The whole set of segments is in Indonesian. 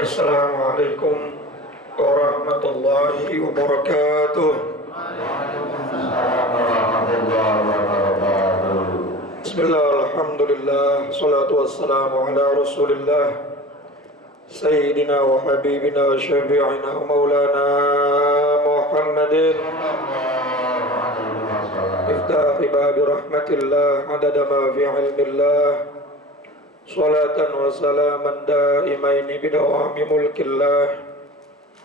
Assalamualaikum warahmatullahi wabarakatuh. Bismillah, alhamdulillah, salatu wassalamu ala rasulillah Sayyidina wa habibina wa syafi'ina wa maulana Muhammadin Iftahi babi rahmatillah adada ma fi ilmillah Salatan wa salaman daimaini bidawami mulkillah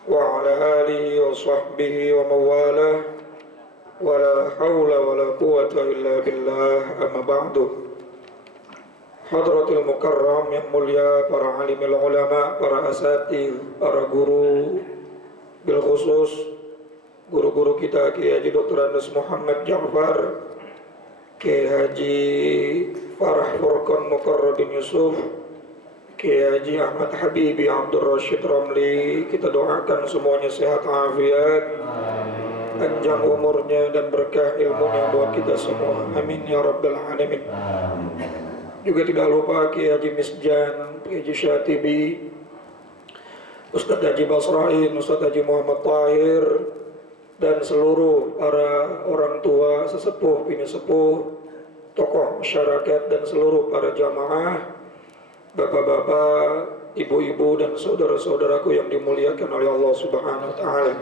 Wa ala alihi wa sahbihi wa mawalah Wa la hawla wa la quwata illa billah amma ba'du. Hadratul mukarram yang mulia, para alimil ulama, para asatidz, para guru, bil khusus guru-guru kita Kiai Haji Dr. Andes Muhammad Ja'far, Kiai Haji Farah Furqan Mukarrabin Yusuf, Kiai Haji Ahmad Habibi Abdul Rashid Ramli, kita doakan semuanya sehat afiat, panjang umurnya dan berkah ilmunya buat kita semua, amin ya rabbal alamin. Juga tidak lupa Kiai Haji Misjan, Kiai Haji Syatibi, Ustadz Haji Basrain, Ustadz Haji Muhammad Tahir, dan seluruh para orang tua, sesepuh, bini sepuh, tokoh masyarakat, dan seluruh para jamaah, bapak-bapak, ibu-ibu, dan saudara-saudaraku yang dimuliakan oleh Allah Subhanahu wa Ta'ala.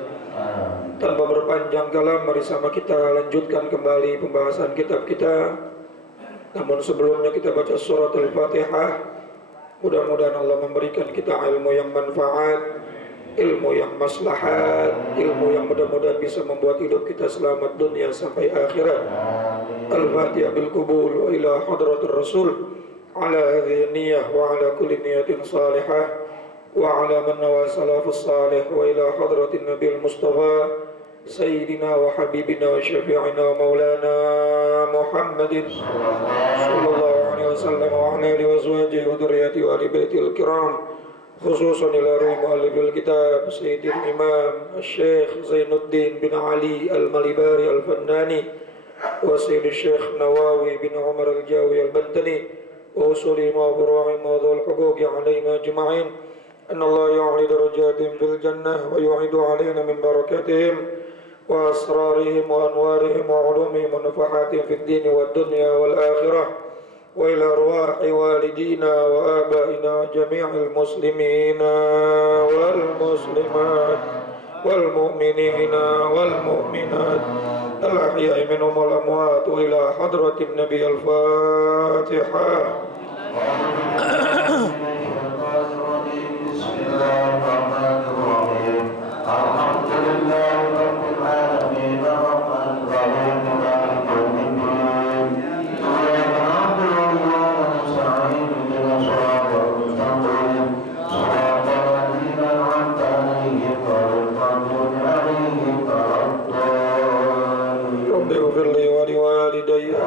Tanpa berpanjang kalam, mari sama kita lanjutkan kembali pembahasan kitab kita. Namun sebelumnya kita baca surat Al-Fatihah. Mudah-mudahan Allah memberikan kita ilmu yang manfaat, ilmu yang maslahat, ilmu yang mudah-mudahan bisa membuat hidup kita selamat dunia sampai akhirat. Al-Fatihah bil qubul wa ila hadratir Rasul ala hadhihi niyyah wa ala kulli niyatin salihah wa ala man nawa salafus salih wa ila hadratin Nabil Mustafa Sayyidina wa Habibina wa Syafi'ina wa Maulana Muhammadin sallallahu alaihi wasallam wa ala alihi wa azwajihi wa dhurriyyatihi wa ali baitil kiram, khususan ila ruhi muallifil kitab Sayyidil Imam Syekh Zainuddin bin Ali Al-Malibari Al-Fannani wa Sayyid Syekh Nawawi bin Umar Al-Jawi Al-Bantani wa usuli ma furu'i ma dhul huquqi alaihim ajma'in. Anna Allah ya'li darajatihim fil jannah wa yu'idu alaina min barakatihim wa asrarihim wa anwarihim wa ulumihim wa nafahatihim fid dini wad dunya wal akhirah wa ila arwahi walidina wa abaina jami'il muslimina wal muslimat wal mu'minina wal mu'minat al ahya'i minhum wal amwat wa ila hadratin nabi al-Fatihah. Bismillahirrahmanirrahim. Alhamdulillahi rabbil alamin arrahmanir rahim maliki yaumiddin. Iyyaka na'budu wa iyyaka nasta'in ihdinas siratal mustaqim siratal ladzina an'amta 'alaihim ghairil maghdubi 'alaihim waladdallin. Rabbi ighfir li wa liwalidayya.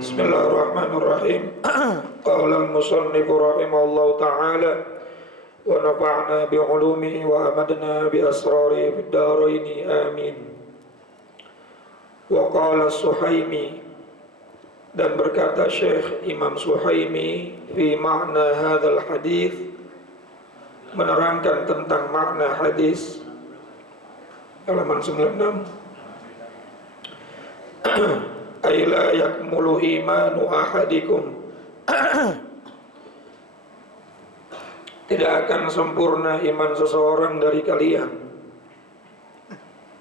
Bismillahirrahmanirrahim. Qala al-musannif rahimahullahu ta'ala wa nafa'na bi'ulumihi wa amadna bi asrarihi fid daraini amin. Wa qala Suhaimi, dan berkata Syekh Imam Suhaimi fi makna hadzal hadis, menerangkan tentang makna hadis, halaman 96. Ay la yakmulu imanu ahadikum, tidak akan sempurna iman seseorang dari kalian,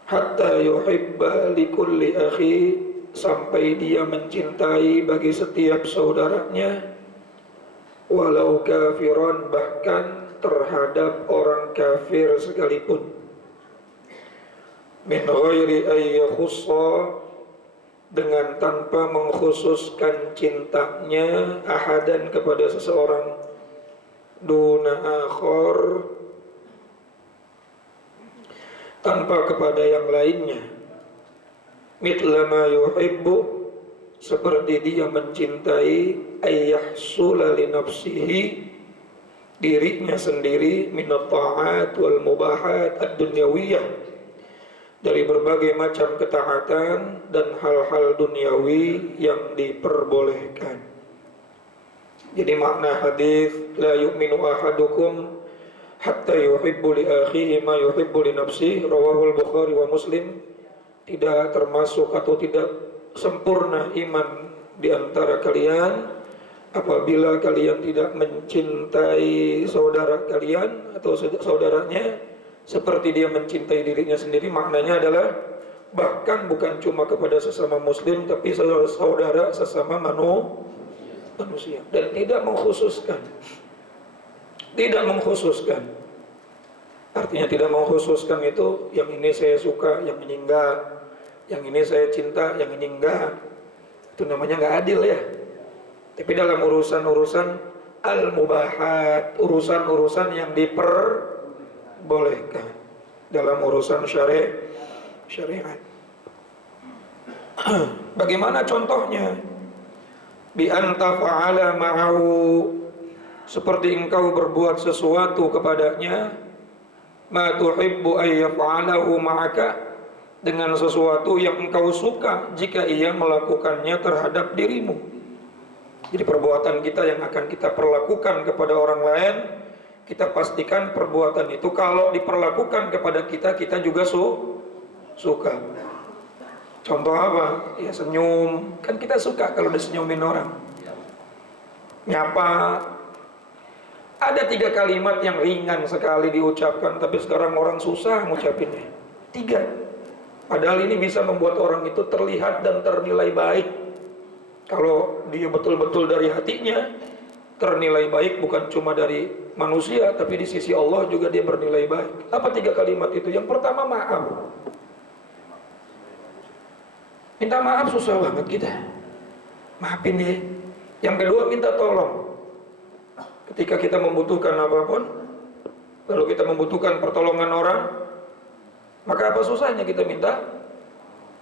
hatta yuhibba likulli akhi, sampai dia mencintai bagi setiap saudaranya, walau kafiran, bahkan terhadap orang kafir sekalipun, min ghairi ay yakhussa, dengan tanpa mengkhususkan cintanya ahadan kepada seseorang, duna akhor, tanpa kepada yang lainnya, mithla ma yuhibbu, seperti dia mencintai ayyahsula li nafsihi, dirinya sendiri, minat ta'at wal mubahat ad-dunyawiyah, dari berbagai macam ketaatan dan hal-hal duniawi yang diperbolehkan. Jadi makna hadis la yu'minu ahadukum hatta yuhibbu li akhihi ma yuhibbu li nafsihi, rawahul Bukhari wa Muslim. Tidak termasuk atau tidak sempurna iman di antara kalian apabila kalian tidak mencintai saudara kalian atau saudaranya seperti dia mencintai dirinya sendiri. Maknanya adalah bahkan bukan cuma kepada sesama muslim, tapi saudara sesama manusia, dan tidak mengkhususkan. Artinya tidak mengkhususkan itu yang ini saya suka, yang ini enggak, yang ini saya cinta, yang ini enggak. Itu namanya enggak adil ya. Tapi dalam urusan-urusan al-mubahat, urusan-urusan yang diperbolehkan dalam urusan syariat. Bagaimana contohnya? Bi anta fa'ala ma'ahu, seperti engkau berbuat sesuatu kepadanya, ma tuhibbu ay yaf'alahu ma'aka, dengan sesuatu yang engkau suka jika ia melakukannya terhadap dirimu. Jadi perbuatan kita yang akan kita perlakukan kepada orang lain, kita pastikan perbuatan itu kalau diperlakukan kepada kita, kita juga suka. Contoh apa? Ya senyum. Kan kita suka kalau disenyumin orang. Nyapa. Ada 3 kalimat yang ringan sekali diucapkan, tapi sekarang orang susah ngucapinnya. 3. Padahal ini bisa membuat orang itu terlihat dan ternilai baik. Kalau dia betul-betul dari hatinya, ternilai baik bukan cuma dari manusia, tapi di sisi Allah juga dia bernilai baik. Apa 3 kalimat itu? Yang pertama, maaf. Minta maaf susah banget kita. Maafin dia. Yang kedua, minta tolong. Ketika kita membutuhkan apapun, lalu kita membutuhkan pertolongan orang, maka apa susahnya kita minta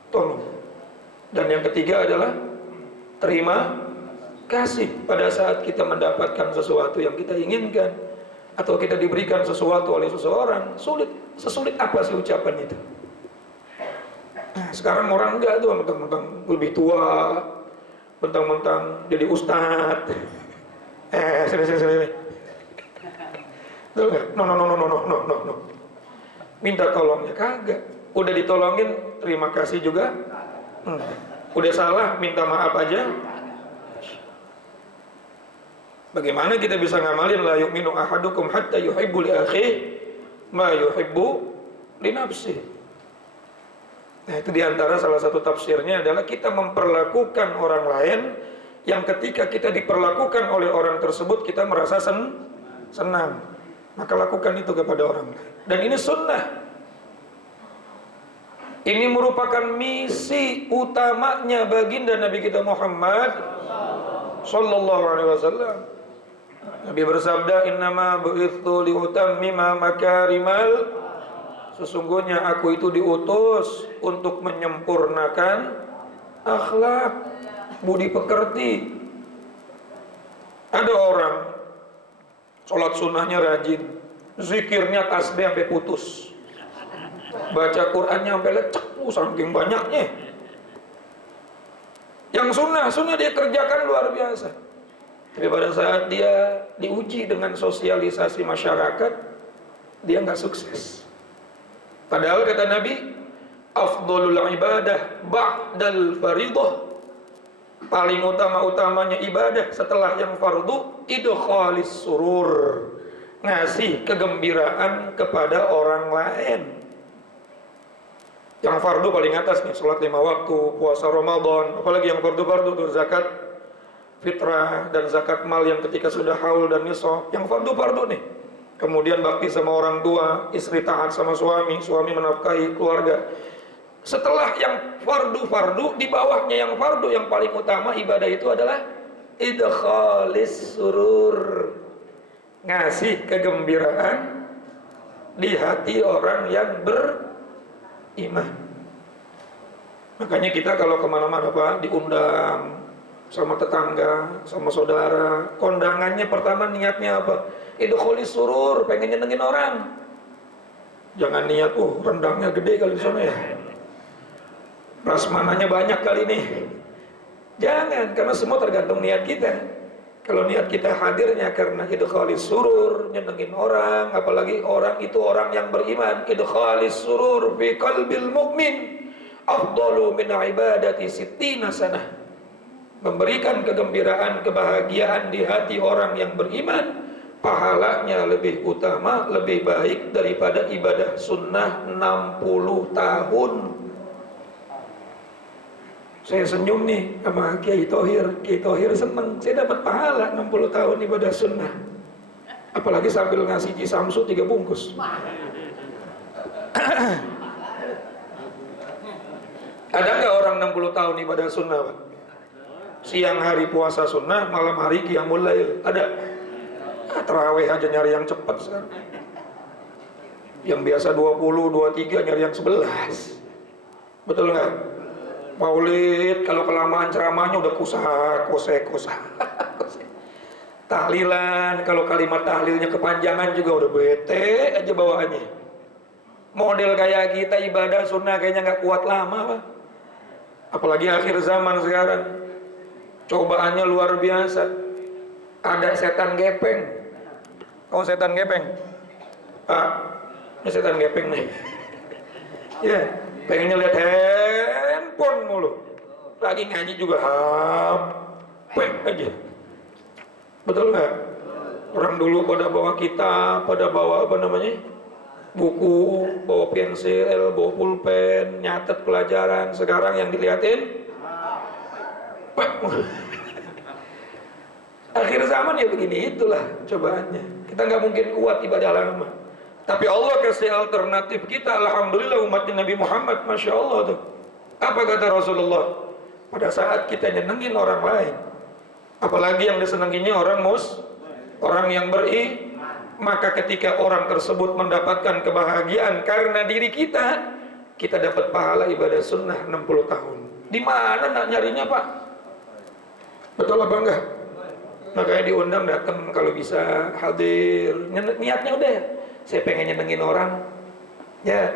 tolong. Dan yang ketiga adalah terima kasih pada saat kita mendapatkan sesuatu yang kita inginkan, atau kita diberikan sesuatu oleh seseorang. Sesulit apa sih ucapan itu? Nah, sekarang orang enggak tuh, mentang-mentang lebih tua, mentang-mentang jadi ustadz. Sini. Tuh enggak? No. Minta tolongnya kagak. Udah ditolongin, terima kasih juga. Udah salah, minta maaf aja. Bagaimana kita bisa ngamalin la yu'minu ahadukum hatta yuhibbu li akhihi ma yuhibbu li nafsihi. Nah, itu diantara salah satu tafsirnya adalah kita memperlakukan orang lain yang ketika kita diperlakukan oleh orang tersebut kita merasa senang. Maka lakukan itu kepada orang lain. Dan ini sunnah. Ini merupakan misi utamanya baginda Nabi kita Muhammad sallallahu alaihi wasallam. Nabi bersabda, "Innama bu'itsu liutammima makarimal." Sesungguhnya aku itu diutus untuk menyempurnakan akhlak, budi pekerti. Ada orang sholat sunnahnya rajin, zikirnya tasbih sampai putus, baca Qur'annya sampai lecek, saking banyaknya. Yang sunnah dia kerjakan luar biasa. Tapi pada saat dia diuji dengan sosialisasi masyarakat, dia nggak sukses. Padahal kata Nabi, afdhalul ibadah ba'dal faridah, paling utama-utamanya ibadah setelah yang fardu, idkhalis surur, ngasih kegembiraan kepada orang lain. Yang fardu paling atas nih, sholat 5 waktu, puasa Ramadan, apalagi yang fardu-fardu tuh zakat fitrah dan zakat mal yang ketika sudah haul dan nisab, yang fardu-fardu nih. Kemudian bakti sama orang tua, istri taat sama suami menafkahi keluarga. Setelah yang fardu-fardu, di bawahnya yang fardu yang paling utama ibadah itu adalah idkhalis surur, ngasih kegembiraan di hati orang yang beriman. Makanya kita kalau kemana-mana Pak, diundang sama tetangga, sama saudara, kondangannya pertama niatnya apa? Idkhalis surur, pengen nyenengin orang. Jangan niat, rendangnya gede kali di sana ya, prasmananya banyak kali nih. Jangan, karena semua tergantung niat kita. Kalau niat kita hadirnya karena idkhalis surur, nyenengin orang, apalagi orang itu orang yang beriman, idkhalis surur fi qalbil mu'min afdalu min ibadati sittina sanah. Memberikan kegembiraan, kebahagiaan di hati orang yang beriman, pahalanya lebih utama, lebih baik daripada ibadah sunnah 60 tahun. Saya senyum nih sama Kiai Thohir. Kiai Thohir seneng, saya dapat pahala 60 tahun ibadah sunnah. Apalagi sambil ngasih Cisamsu 3 bungkus. Ada nggak orang 60 tahun ibadah sunnah, Pak? Siang hari puasa sunnah, malam hari qiyamul lail. Ada? Terawih aja nyari yang cepat sekarang. Yang biasa 20, 23 nyari yang 11. Betul nggak? Maulid kalau kelamaan ceramahnya udah kosek. Tahlilan kalau kalimat tahlilnya kepanjangan juga udah bete aja bawaannya. Model kayak kita ibadah sunnah kayaknya nggak kuat lama, Pak. Apalagi akhir zaman sekarang. Cobaannya luar biasa. Ada setan gepeng. Oh, setan gepeng. Pak, ini setan gepeng nih. Ya, pengennya lihat handphone mulu. Lagi ngaji juga HP aja. Betul nggak? Orang dulu pada bawa kitab, pada bawa apa namanya? Buku, bawa pensil, bawa pulpen, nyatet pelajaran. Sekarang yang dilihatin akhir zaman ya begini, itulah cobaannya. Kita nggak mungkin kuat ibadah lama. Tapi Allah kasih alternatif kita. Alhamdulillah umat Nabi Muhammad, Masya Allah tuh. Apa kata Rasulullah? Pada saat kita nyenengin orang lain, apalagi yang disenanginya orang yang maka ketika orang tersebut mendapatkan kebahagiaan karena diri kita dapat pahala ibadah sunnah 60 tahun. Di mana nak nyarinya, Pak? Betul apa enggak? Makanya diundang datang kalau bisa hadir. Niatnya udah, saya pengen nyenengin orang. Ya,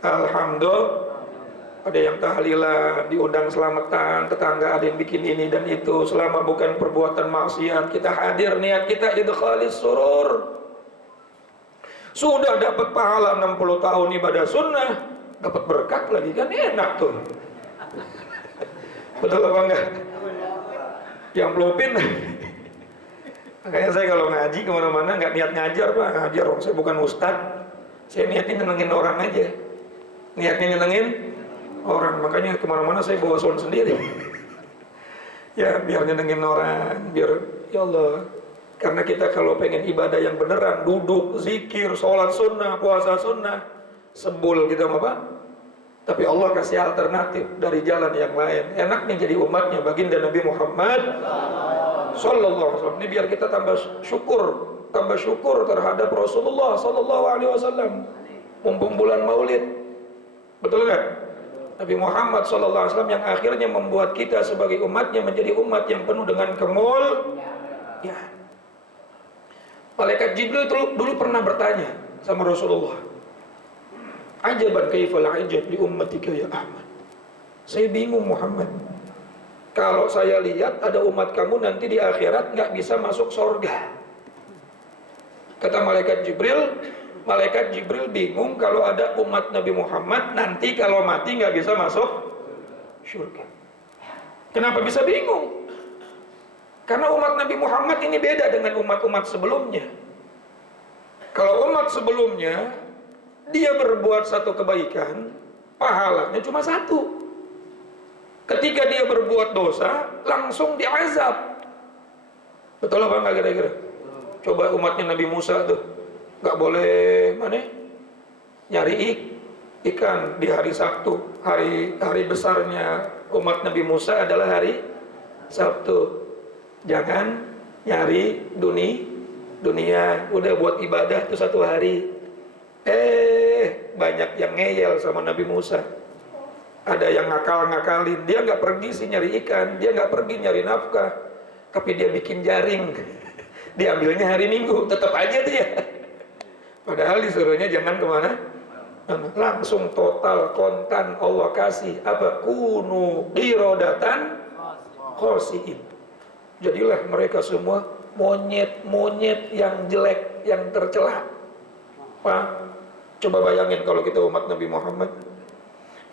alhamdulillah. Ada yang tahlilan, diundang selamatan, tetangga ada yang bikin ini dan itu. Selama bukan perbuatan maksiat, kita hadir, niat kita idkhalis surur. Sudah dapat pahala 60 tahun ibadah sunnah, dapat berkat lagi kan, enak tuh. Betul apa enggak? Yang pelupin. Makanya saya kalau ngaji kemana-mana nggak niat ngajar, Pak. Ngajar, saya bukan ustadz. Saya niatnya nyenengin orang aja. Niatnya nyenengin orang. Makanya kemana-mana saya bawa sound sendiri. Ya biar nyenengin orang, biar ya Allah. Karena kita kalau pengen ibadah yang beneran, duduk, zikir, sholat sunnah, puasa sunnah, sebul gitu Pak. Tapi Allah kasih alternatif dari jalan yang lain. Enaknya jadi umatnya baginda Nabi Muhammad Sallallahu Alaihi Wasallam. Ini biar kita tambah syukur terhadap Rasulullah Sallallahu Alaihi Wasallam. Mumpung bulan Maulid, betul nggak? Nabi Muhammad Sallallahu Alaihi Wasallam yang akhirnya membuat kita sebagai umatnya menjadi umat yang penuh dengan ya. Malaikat Jibril dulu pernah bertanya sama Rasulullah, ajaban kaifal ajab li ummatika ya Ahmad. Saya bingung Muhammad, kalau saya lihat ada umat kamu nanti di akhirat nggak bisa masuk surga. Kata malaikat Jibril bingung kalau ada umat Nabi Muhammad nanti kalau mati nggak bisa masuk surga. Kenapa bisa bingung? Karena umat Nabi Muhammad ini beda dengan umat-umat sebelumnya. Kalau umat sebelumnya dia berbuat satu kebaikan, pahalanya cuma satu. Ketika dia berbuat dosa, langsung diazab. Betul apa enggak kira-kira? Coba umatnya Nabi Musa tuh, nggak boleh nyari ikan di hari Sabtu. Hari besarnya umat Nabi Musa adalah hari Sabtu. Jangan nyari dunia. Udah buat ibadah tuh satu hari. Banyak yang ngeyel sama Nabi Musa. Ada yang ngakal-ngakalin. Dia nggak pergi sih nyari ikan, dia nggak pergi nyari nafkah, tapi dia bikin jaring. Diambilnya hari Minggu, tetap aja dia. Padahal disuruhnya jangan kemana, langsung total kontan Allah kasih apa? Kunu qiradatan khasiin. Jadilah mereka semua monyet-monyet yang jelek, yang tercela. Pak, coba bayangin kalau kita umat Nabi Muhammad.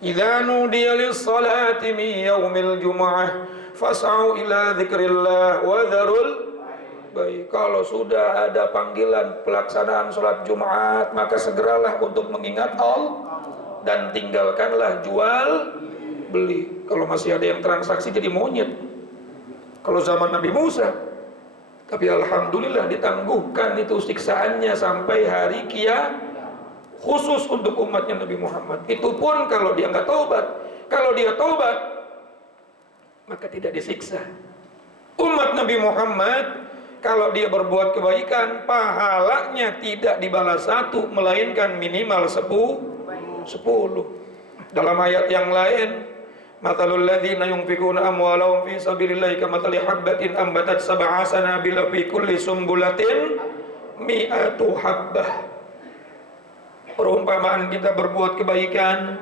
Idza nudiya lis-salati min yaumil jumu'ah fas'au ila dzikrillah wa dzarul baik. Kalau sudah ada panggilan pelaksanaan sholat Jumat, maka segeralah untuk mengingat Allah dan tinggalkanlah jual beli. Kalau masih ada yang transaksi jadi monyet. Kalau zaman Nabi Musa, tapi alhamdulillah ditangguhkan itu siksaannya sampai hari kiamat, khusus untuk umatnya Nabi Muhammad. Itu pun kalau dia nggak taubat. Kalau dia taubat, maka tidak disiksa. Umat Nabi Muhammad, kalau dia berbuat kebaikan, pahalanya tidak dibalas 1, melainkan minimal 10. Dalam ayat yang lain, matalul ladzina yunfikuna amwalahum fi sabilillahi kamathali habbatin ambatat sab'a sanabila fi kulli sumbulatin mi'atu habbah. Perumpamaan kita berbuat kebaikan,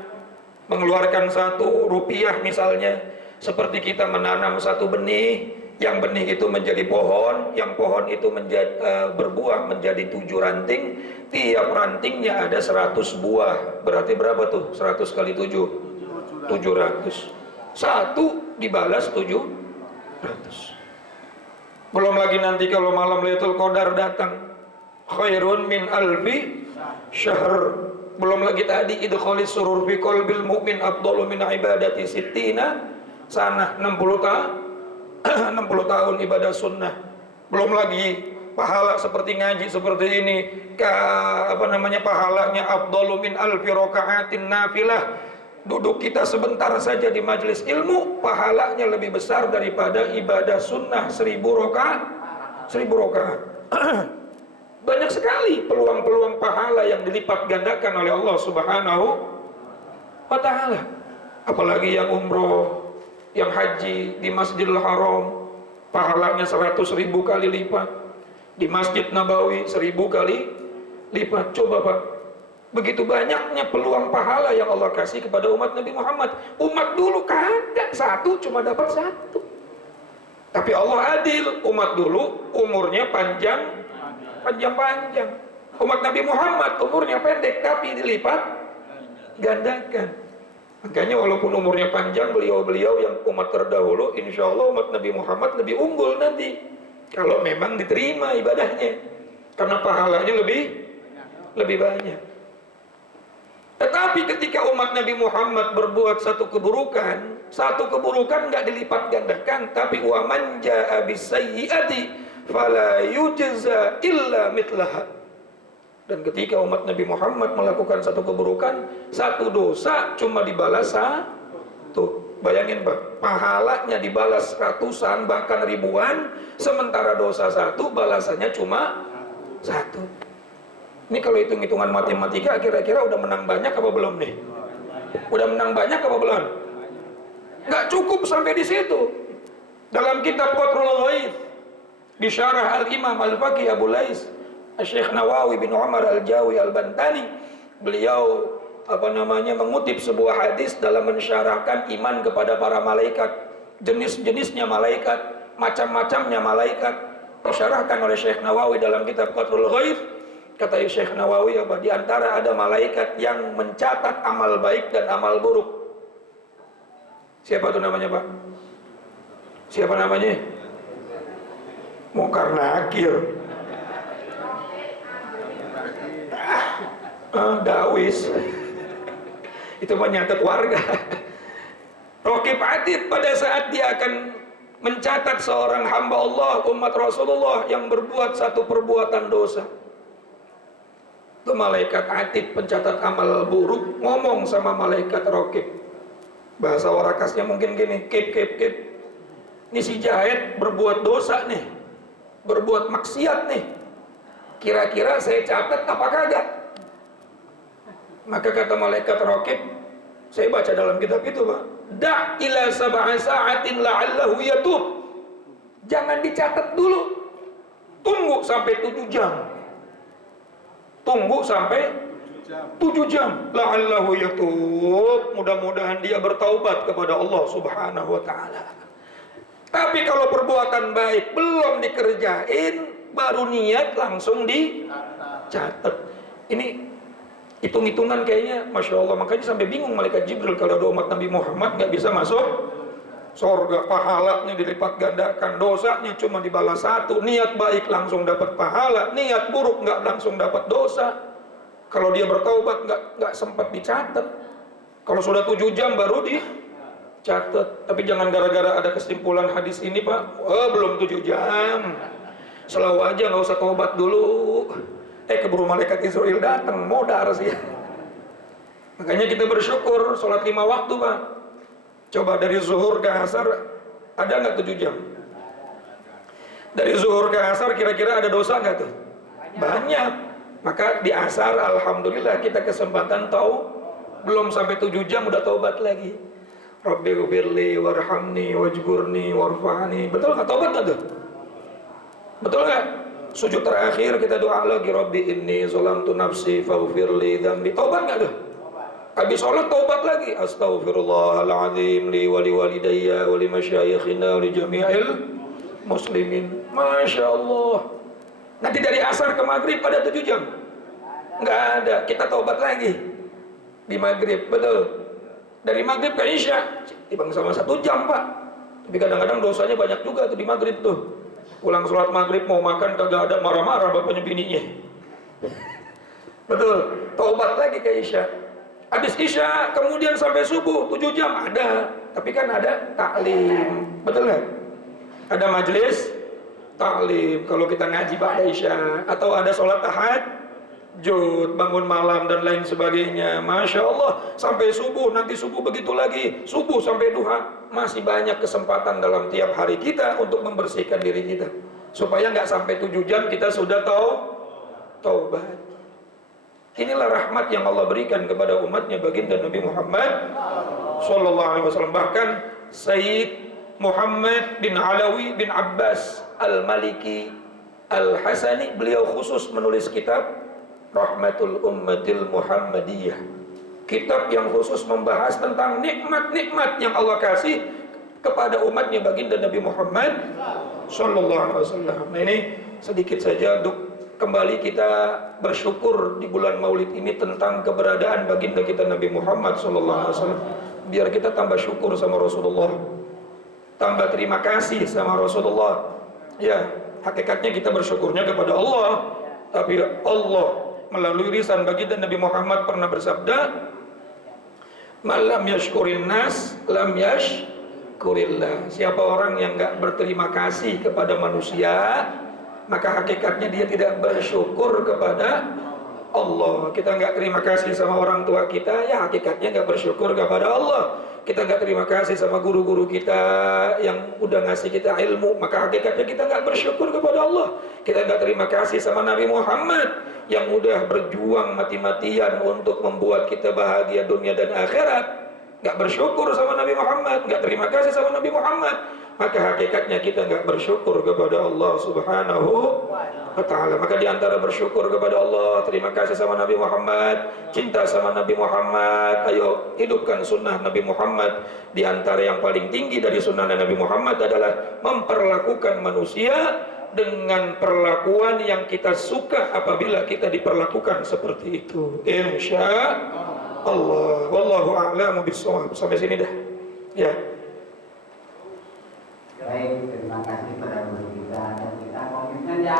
mengeluarkan 1 rupiah misalnya, seperti kita menanam 1 benih, yang benih itu menjadi pohon, yang pohon itu berbuah menjadi 7 ranting, tiap rantingnya ada 100 buah. Berarti berapa tuh? 100 kali 7? 700. 1 dibalas 700. Belum lagi nanti kalau malam Lailatul Qadar datang, khairun min alfi syahr. Belum lagi tadi idkhalis surur fi qalbil mu'min afdalu min ibadati sittina sanah, 60 tahun ibadah sunnah. Belum lagi pahala seperti ngaji seperti ini, pahalanya afdalu min alfi raka'atin nafilah. Duduk kita sebentar saja di majelis ilmu, pahalanya lebih besar daripada ibadah sunnah 1000 rakaat. Banyak sekali peluang-peluang pahala yang dilipat gandakan oleh Allah Subhanahu wa ta'ala. Apalagi yang umroh, yang haji di Masjidil Haram, pahalanya 100.000 kali lipat. Di Masjid Nabawi 1000 kali lipat. Coba Pak, begitu banyaknya peluang pahala yang Allah kasih kepada umat Nabi Muhammad. Umat dulu kagak, 1 cuma dapat 1. Tapi Allah adil, umat dulu umurnya panjang. Umat Nabi Muhammad umurnya pendek tapi dilipat gandakan. Makanya walaupun umurnya panjang, beliau-beliau yang umat terdahulu, insya Allah umat Nabi Muhammad lebih unggul nanti kalau memang diterima ibadahnya, karena pahalanya lebih banyak. Tetapi ketika umat Nabi Muhammad berbuat satu keburukan nggak dilipat gandakan, tapi wa man jaa bisayyi'ati fala yujza illa mitlaha. Dan ketika umat Nabi Muhammad melakukan satu keburukan, 1 dosa cuma dibalas 1. Bayangin Pak, pahalanya dibalas ratusan bahkan ribuan, sementara dosa 1 balasannya cuma 1. Ini kalau hitung-hitungan matematika kira-kira udah menang banyak apa belum nih? Udah menang banyak apa belum? Nggak cukup sampai di situ. Dalam kitab Qatrul Ghaith Bisyarah Al-Imam Al-Faqih Abu Lais Syekh Nawawi bin Umar Al-Jawi Al-Bantani, beliau mengutip sebuah hadis dalam mensyarahkan iman kepada para malaikat, jenis-jenisnya malaikat, macam-macamnya malaikat, disyarahkan oleh Syekh Nawawi dalam kitab Qatrul Ghaith. Kata Syekh Nawawi, di antara ada malaikat yang mencatat amal baik dan amal buruk. Siapa itu namanya Pak? Siapa namanya? Munkar Nakir. Dawis. Itu menyatat warga. Raqib Atid pada saat dia akan mencatat seorang hamba Allah, umat Rasulullah yang berbuat satu perbuatan dosa. Itu malaikat Atid pencatat amal buruk ngomong sama malaikat Raqib. Bahasa warakasnya mungkin gini, kip. Ini si Jahid berbuat dosa nih, berbuat maksiat nih, kira-kira saya catat apa kagak? Maka kata malaikat Raqib, saya baca dalam kitab itu Pak, da' ila sab'a sa'atin la'allahu yatub. Jangan dicatat dulu, tunggu sampai 7 jam. Tunggu sampai 7 jam. La'allahu yatub, mudah-mudahan dia bertaubat kepada Allah Subhanahu wa ta'ala. Tapi kalau perbuatan baik belum dikerjain, baru niat langsung dicatat. Ini hitung-hitungan kayaknya, Masya Allah. Makanya sampai bingung malaikat Jibril kalau ada umat Nabi Muhammad nggak bisa masuk surga. Pahalanya dilipat gandakan, dosanya cuma dibalas satu. Niat baik langsung dapat pahala, niat buruk nggak langsung dapat dosa. Kalau dia bertaubat nggak sempat dicatat. Kalau sudah 7 jam baru dicatat. Tapi jangan gara-gara ada kesimpulan hadis ini, Pak, belum 7 jam, selalu aja nggak usah taubat dulu. Keburu malaikat Israel datang, modar sih. Makanya kita bersyukur sholat 5 waktu, Pak. Coba dari zuhur ke asar ada nggak 7 jam? Dari zuhur ke asar kira-kira ada dosa nggak tuh? Banyak. Maka di asar alhamdulillah kita kesempatan tahu, belum sampai 7 jam udah taubat lagi. Rabbi ghfirli warhamni wajburni warfa'ni. Betul nggak taubat nggak tuh? Betul nggak? Sujud terakhir kita doa lagi, Rabbi inni zolamtu nafsi faghfirli dzambi. Taubat nggak tuh? Habis sholat taubat lagi, astaghfirullahaladzim li wali walidayya wali masyayikhina wali jami'il muslimin. Masya Allah. Nanti dari asar ke maghrib pada 7 jam? Nggak ada, kita taubat lagi di maghrib, betul. Dari maghrib ke isya timbang sama 1 jam, Pak. Tapi kadang-kadang dosanya banyak juga tuh di maghrib tuh. Pulang sholat maghrib mau makan kagak ada, marah-marah bapaknya bininya. Betul, taubat lagi ke isya. Habis isya kemudian sampai subuh 7 jam ada, tapi kan ada taklim, betul nggak? Ada majelis taklim kalau kita ngaji ba'da isya, atau ada sholat tahajud, bangun malam dan lain sebagainya. Masya Allah, sampai subuh, nanti subuh begitu lagi, subuh sampai duha. Masih banyak kesempatan dalam tiap hari kita untuk membersihkan diri kita, supaya nggak sampai 7 jam kita sudah taubat. Inilah rahmat yang Allah berikan kepada umatnya baginda Nabi Muhammad sallallahu alaihi wasallam. Bahkan Sayyid Muhammad bin Alawi bin Abbas Al-Maliki Al-Hasani, beliau khusus menulis kitab Rahmatul Ummatil Muhammadiyah, kitab yang khusus membahas tentang nikmat-nikmat yang Allah kasih kepada umatnya baginda Nabi Muhammad sallallahu alaihi wasallam. Nah, ini sedikit saja untuk kembali kita bersyukur di bulan Maulid ini tentang keberadaan baginda kita Nabi Muhammad sallallahu alaihi wasallam. Biar kita tambah syukur sama Rasulullah, tambah terima kasih sama Rasulullah. Ya, hakikatnya kita bersyukurnya kepada Allah, tapi Allah melalui lisan baginda Nabi Muhammad pernah bersabda, "Malam yashkurin nas, lam yashkurillah." Siapa orang yang enggak berterima kasih kepada manusia, maka hakikatnya dia tidak bersyukur kepada Allah. Kita nggak terima kasih sama orang tua kita, ya hakikatnya nggak bersyukur kepada Allah. Kita nggak terima kasih sama guru-guru kita yang udah ngasih kita ilmu, maka hakikatnya kita nggak bersyukur kepada Allah. Kita nggak terima kasih sama Nabi Muhammad yang udah berjuang mati-matian untuk membuat kita bahagia dunia dan akhirat. Nggak bersyukur sama Nabi Muhammad, nggak terima kasih sama Nabi Muhammad, maka hakikatnya kita nggak bersyukur kepada Allah Subhanahu wa ta'ala. Maka diantara bersyukur kepada Allah, terima kasih sama Nabi Muhammad, cinta sama Nabi Muhammad, ayo hidupkan sunnah Nabi Muhammad. Diantara yang paling tinggi dari sunnah Nabi Muhammad adalah memperlakukan manusia dengan perlakuan yang kita suka apabila kita diperlakukan seperti itu, insya Allah. Wallahu a'lamu bishawab. Sampai sini dah ya. Baik, terima kasih pada guru kita, dan kita komitmen ya